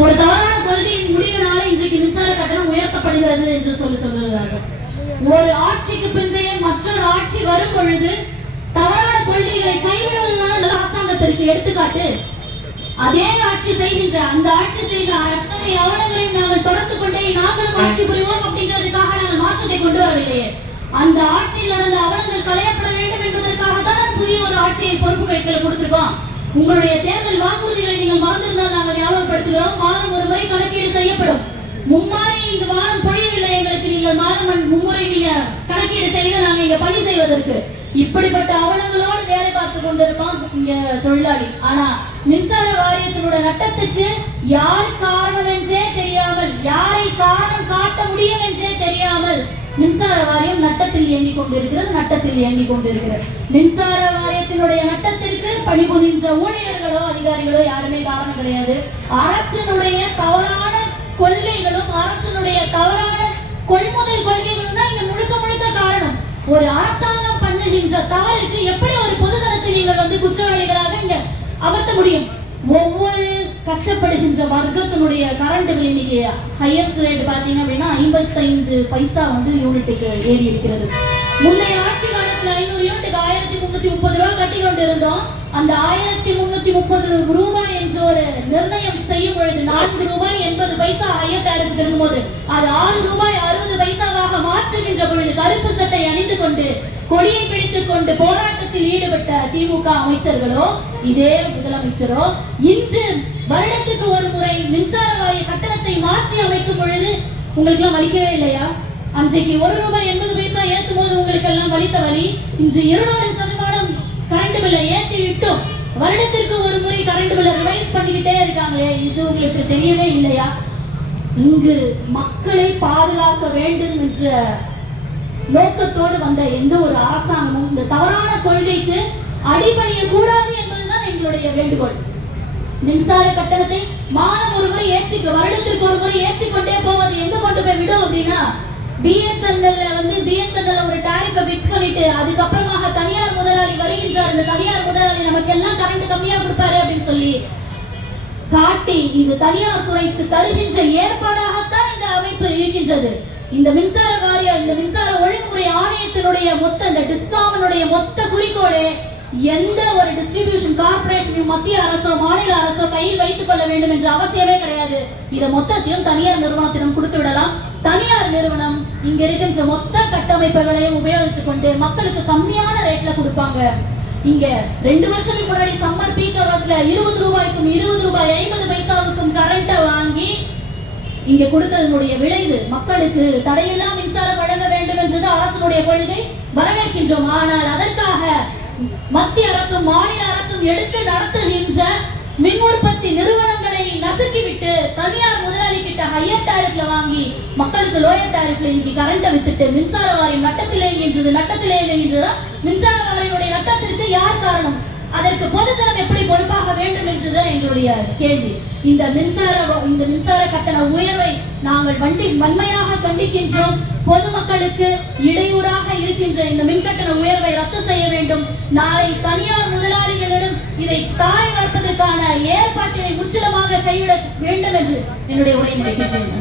ஒரு தவறான கொள்கையின் முடிவினால இன்றைக்கு மின்சார கட்டணம் உயர்த்தப்படுகிறது என்று சொல்லுகிறார்கள். ஒரு ஆட்சிக்கு பிந்தைய மற்றொரு ஆட்சி வரும் பொழுது தவறான கொள்கைகளை கைவிடுவதனால அரசாங்கத்திற்கு எடுத்துக்காட்டு. அதே ஆட்சி செய்கின்ற அந்த ஆட்சி செய்கிற அத்தனை அவலங்களையும் நாங்கள் தொடர்ந்து கொண்டே நாங்களும் ஆட்சி புரிவோம் அப்படிங்கிறதுக்காக நாங்கள் மாற்றத்தை கொண்டு வரவில்லையே. அந்த ஆட்சியில் நடந்த அவலங்கள் களையப்பட வேண்டும் என்பதற்காக தான் புதிய ஒரு ஆட்சியை பொறுப்பு கைகளை கொடுத்திருக்கோம். உங்களுடைய தேர்தல் வாக்குறுதிகளை நீங்கள் மறந்திருந்தால் நாங்கள் ஞாபகப்படுத்துகிறோம். மாதம் ஒரு முறை கணக்கீடு செய்யப்படும். மும்மாறி இந்த வாரம் பொழியவில்லை எங்களுக்கு, நீங்கள் மாதம் மும்முறை நீங்க கணக்கீடு செய்து நாங்கள் இங்க பணி செய்வதற்கு. இப்படிப்பட்ட அவலங்களோடு வேலை பார்த்து கொண்டிருப்பான் இங்க தொழிலாளி. ஆனா மின்சார வாரியத்தினுடைய நட்டத்துக்கு யார் காரணம் என்றே தெரியாமல், யாரை காரணம் காட்ட முடியும் என்றே தெரியாமல் மின்சார வாரியம் நட்டத்தில் இயங்கிக் கொண்டிருக்கிறது. மின்சார வாரியத்தினுடைய நட்டத்திற்கு பணிபுரிகின்ற ஊழியர்களோ அதிகாரிகளோ யாருமே காரணம் கிடையாது. அரசினுடைய தவறான கொள்கைகளும் அரசினுடைய தவறான கொள்முதல் கொள்கைகளும் தான் இங்க முழுக்க முழுக்க காரணம். ஒரு அரசாங்கம் பண்ணுகின்ற தவறுக்கு எப்படி ஒரு பொதுதளத்தில் நீங்கள் குற்றவாளிகளாக இங்க அமர்த்த முடியும்? ஒவ்வொரு கஷ்டப்படுகின்ற வர்க்கத்தினுடைய கரண்ட் பில் இன்னைக்கு ஹையஸ்ட் ரேட் பாத்தீங்க அப்படின்னா 55 பைசா யூனிட்டுக்கு ஏறி இருக்கிறது. முந்தைய ஆட்சி காலத்துல 500 யூனிட்டுக்கு 1330 ரூபாய் கட்டி கொண்டிருந்தோம். அந்த 1330 ரூபாய் என்ற ஒரு நிர்ணயம் செய்யும் பொழுது 4 ரூபாய் 80 பைசா ஹையர் டாரிஃப் இருக்கும்போது அது 6 ரூபாய் 60 பைசாவாக மாற்றுகின்ற பொழுது கருப்பு சட்டை அணிந்து கொண்டு கொடியை பிடித்துக் கொண்டு போராட்டத்தில் ஈடுபட்ட திமுக அமைச்சர்களோ இதே முதலமைச்சரோ இன்று வருடத்துக்கு ஒரு முறை மின்சார வாரிய கட்டணத்தை மாற்றி அமைக்கும் பொழுது உங்களுக்கு எல்லாம் வலிக்கவே இல்லையா? அன்றைக்கு 1 ரூபாய் 80 பைசா ஏற்றும் போது உங்களுக்கு எல்லாம் வலித்த வலி இன்று 200% கரண்ட் பில்லை ஏற்றி விட்டோம். வருடத்திற்கு ஒரு முறை கரண்ட் பில்லை ரிவைஸ் பண்ணிக்கிட்டே இருக்காங்களே, இது உங்களுக்கு தெரியவே இல்லையா? இங்கு மக்களை பாதுகாக்க வேண்டும் என்ற நோக்கத்தோடு வந்த எந்த ஒரு அரசாங்கமும் இந்த தவறான கொள்கைக்கு அடிபணிய கூடாது என்பதுதான் எங்களுடைய வேண்டுகோள். மின்சார கட்டணத்தை மாதம் ஒரு முறை வருடத்திற்கு ஒரு முறை ஏற்றிக்கொண்டே போவது எங்க கொண்டு போய் விடும் அப்படின்னா, பிஎஸ்என்எல் ஒரு டாரிஃபை பிக்ஸ் பண்ணிட்டு அதுக்கப்புறமாக தனியார் முதலாளி வருகின்றார். இந்த தனியார் முதலாளி நமக்கு எல்லாம் கரண்ட் கம்மியா கொடுப்பாரு அப்படின்னு சொல்லி காட்டி இந்த தனியார் துறைக்கு தருகின்ற ஏற்பாடாகத்தான் இந்த அமைப்பு இருக்கின்றது. இந்த மின்சார வாரியம், இந்த மின்சார ஒழுங்குமுறை ஆணையத்தினுடைய இந்த டிஸ்காமினுடைய மொத்த குறிக்கோளே எந்த ஒரு டிஸ்ட்ரிபியூஷன் கார்பரேஷனையும் மத்திய அரசோ மாநில அரசோ கையில் வைத்துக் கொள்ள வேண்டும் என்ற அவசியமே கிடையாது. இதை மொத்தத்தையும் தனியார் நிறுவனத்திடம் கொடுத்து விடலாம். தனியார் நிறுவனம் இங்க இருக்கின்ற மொத்த கட்டமைப்புகளையும் உபயோகித்துக் கொண்டு மக்களுக்கு கம்மியான ரேட்ல கொடுப்பாங்க. இங்க 2 வருஷத்துக்கு முன்னாடி சம்மர் பீக் ஹவர்ஸ்ல 20 ரூபாய்க்கும் 20 ரூபாய் 50 பைசாவுக்கும் கரண்ட வாங்கி இங்க கொடுத்ததனுடைய விளைவு மக்களுக்கு தடையில்லா மின்சாரம் வழங்க வேண்டும் என்றது அரசுடைய கொள்கை, வரவேற்கின்றோம். ஆனால் அதற்காக மத்திய அரசும் மாநில அரசும் எடுத்து நடத்துகின்ற மின் உற்பத்தி நிறுவனங்களை நசுக்கிவிட்டு தனியார் முதலாளி கிட்ட ஹையர் டாரிஃப்ல வாங்கி மக்களுக்கு லோயர் டாரிஃப்ல இன்னைக்கு கரண்ட வித்துட்டு மின்சார வாரியம் நட்டத்திலே மின்சார வாரியனுடைய நட்டத்திற்கு யார் காரணம்? அதற்கு பொதுஜனம் எப்படி பொறுப்பாக வேண்டும் என்றுதான் எங்களுடைய கேள்வி. இந்த மின்சார கட்டண உயர்வை நாங்கள் வன்மையாக கண்டிக்கின்றோம். பொதுமக்களுக்கு இடையூறாக இருக்கின்ற இந்த மின்கட்டண உயர்வை ரத்து செய்ய வேண்டும். நாளை தனியார் முதலாளிகளிடம் இதை தாரை வார்ப்பதற்கான ஏற்பாட்டினை முற்றிலுமாக கைவிட வேண்டும் என்று என்னுடைய உரை முடிக்கின்றேன்.